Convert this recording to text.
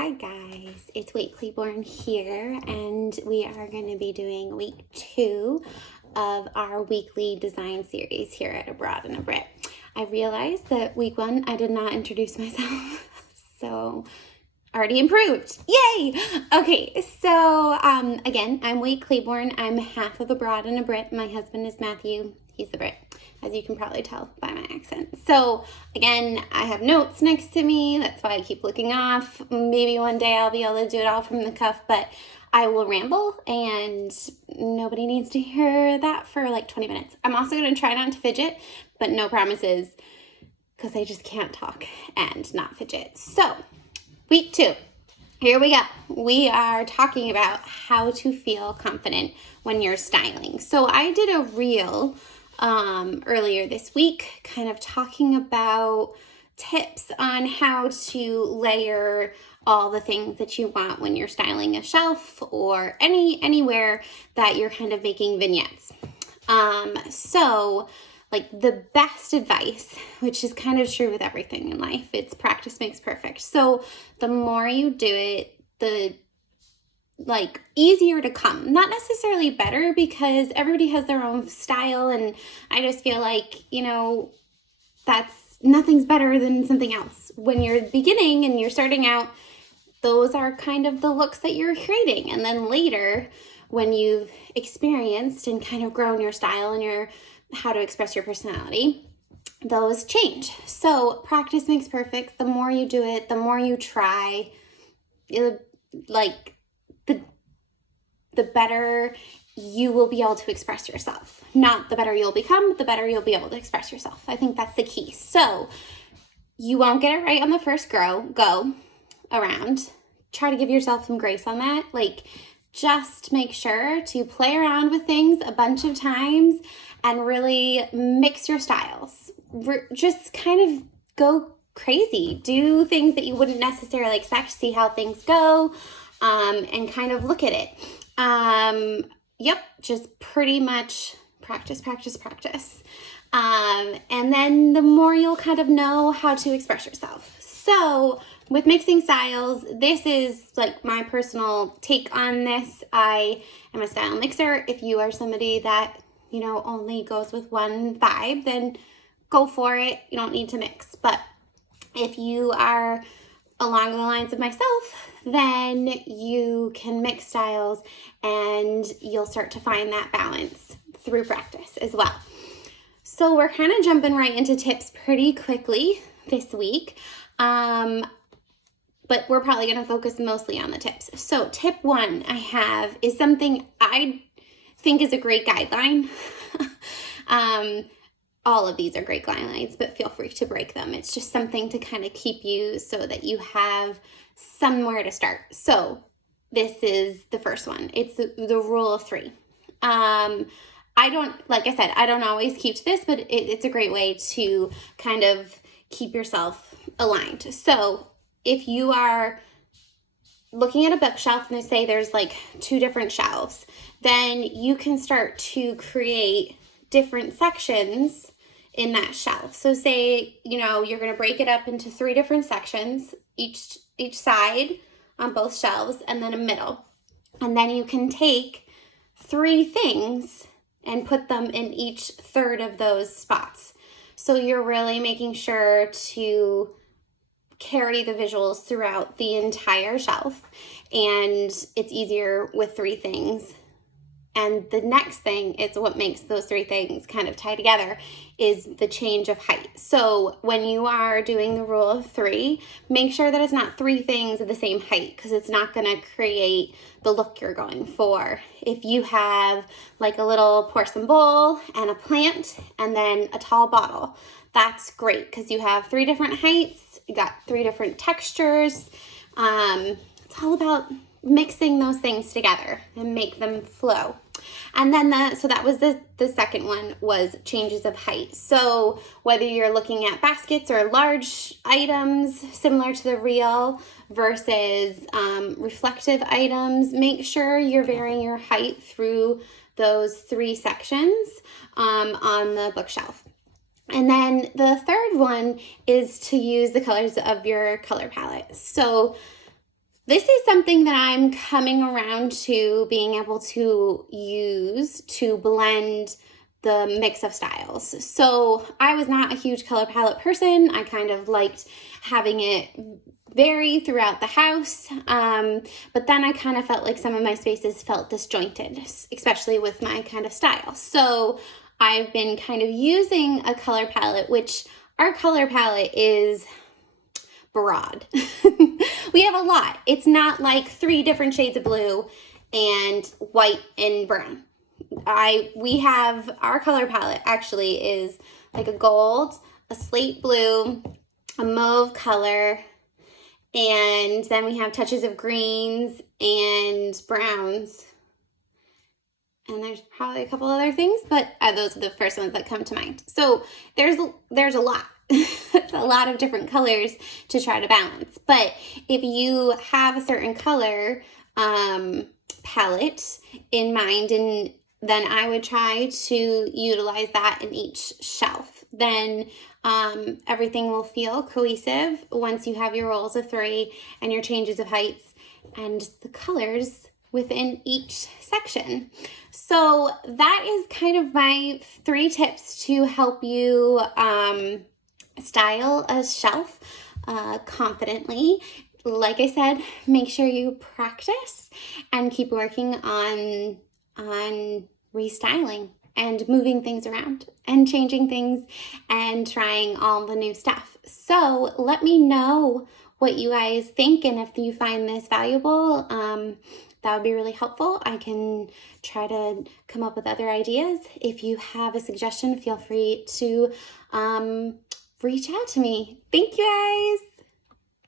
Hi guys, it's WeekTwo here, and we are going to be doing week 2 of our weekly design series here at Abroad and a Brit. I realized that week 1 I did not introduce myself, so already improved. Yay! Okay, so again, I'm WeekTwo. I'm half of Abroad and a Brit. My husband is Matthew. He's the Brit, as you can probably tell by my accent. So again, I have notes next to me. That's why I keep looking off. Maybe one day I'll be able to do it all from the cuff, but I will ramble and nobody needs to hear that for like 20 minutes. I'm also going to try not to fidget, but no promises because I just can't talk and not fidget. So week 2. Here we go. We are talking about how to feel confident when you're styling. So I did a reel earlier this week, kind of talking about tips on how to layer all the things that you want when you're styling a shelf or anywhere that you're kind of making vignettes. So like the best advice, which is kind of true with everything in life, it's practice makes perfect. So the more you do it, the like easier to come. Not necessarily better, because everybody has their own style, and I just feel like, that's nothing's better than something else. When you're beginning and you're starting out, those are kind of the looks that you're creating. And then later, when you've experienced and kind of grown your style and your how to express your personality, those change. So practice makes perfect. The more you do it, the more you try, the better you will be able to express yourself. Not the better you'll become, but the better you'll be able to express yourself. I think that's the key. So you won't get it right on the first go around. Try to give yourself some grace on that. Just make sure to play around with things a bunch of times and really mix your styles. Just kind of go crazy. Do things that you wouldn't necessarily expect, see how things go, and kind of look at it. Just pretty much practice. And then the more you'll kind of know how to express yourself. So with mixing styles, this is like my personal take on this. I am a style mixer. If you are somebody that, only goes with one vibe, then go for it. You don't need to mix. But if you are along the lines of myself, then you can mix styles and you'll start to find that balance through practice as well. So we're kind of jumping right into tips pretty quickly this week. But we're probably going to focus mostly on the tips. So tip 1 I have is something I think is a great guideline. All of these are great guidelines, but feel free to break them. It's just something to kind of keep you so that you have somewhere to start. So this is the first one. It's the rule of 3. I don't always keep to this, but it's a great way to kind of keep yourself aligned. So if you are looking at a bookshelf and they say there's like 2 different shelves, then you can start to create different sections in that shelf. So say, you're going to break it up into 3 different sections, each side on both shelves, and then a middle. And then you can take 3 things and put them in each third of those spots. So you're really making sure to carry the visuals throughout the entire shelf, and it's easier with 3 things. And the next thing is what makes those 3 things kind of tie together is the change of height. So when you are doing the rule of 3, make sure that it's not 3 things of the same height, because it's not going to create the look you're going for. If you have like a little porcelain bowl and a plant and then a tall bottle, that's great because you have 3 different heights, you got 3 different textures. It's all about mixing those things together and make them flow. And then so that was the second one, was changes of height. So whether you're looking at baskets or large items similar to the reel versus reflective items, make sure you're varying your height through those 3 sections on the bookshelf. And then the third one is to use the colors of your color palette. So This is something that I'm coming around to being able to use to blend the mix of styles. So I was not a huge color palette person. I kind of liked having it vary throughout the house. But then I kind of felt like some of my spaces felt disjointed, especially with my kind of style. So I've been kind of using a color palette, which our color palette is broad. We have a lot. It's not like 3 different shades of blue and white and brown. We have, our color palette actually is like a gold, a slate blue, a mauve color, and then we have touches of greens and browns. And there's probably a couple other things, but those are the first ones that come to mind. So there's a lot. It's a lot of different colors to try to balance. But if you have a certain color palette in mind, and then I would try to utilize that in each shelf. Then everything will feel cohesive once you have your rolls of 3 and your changes of heights and the colors within each section. So that is kind of my 3 tips to help you style a shelf confidently. Like I said, make sure you practice and keep working on restyling and moving things around and changing things and trying all the new stuff. So let me know what you guys think, and if you find this valuable, that would be really helpful. I can try to come up with other ideas. If you have a suggestion, feel free to reach out to me. Thank you guys.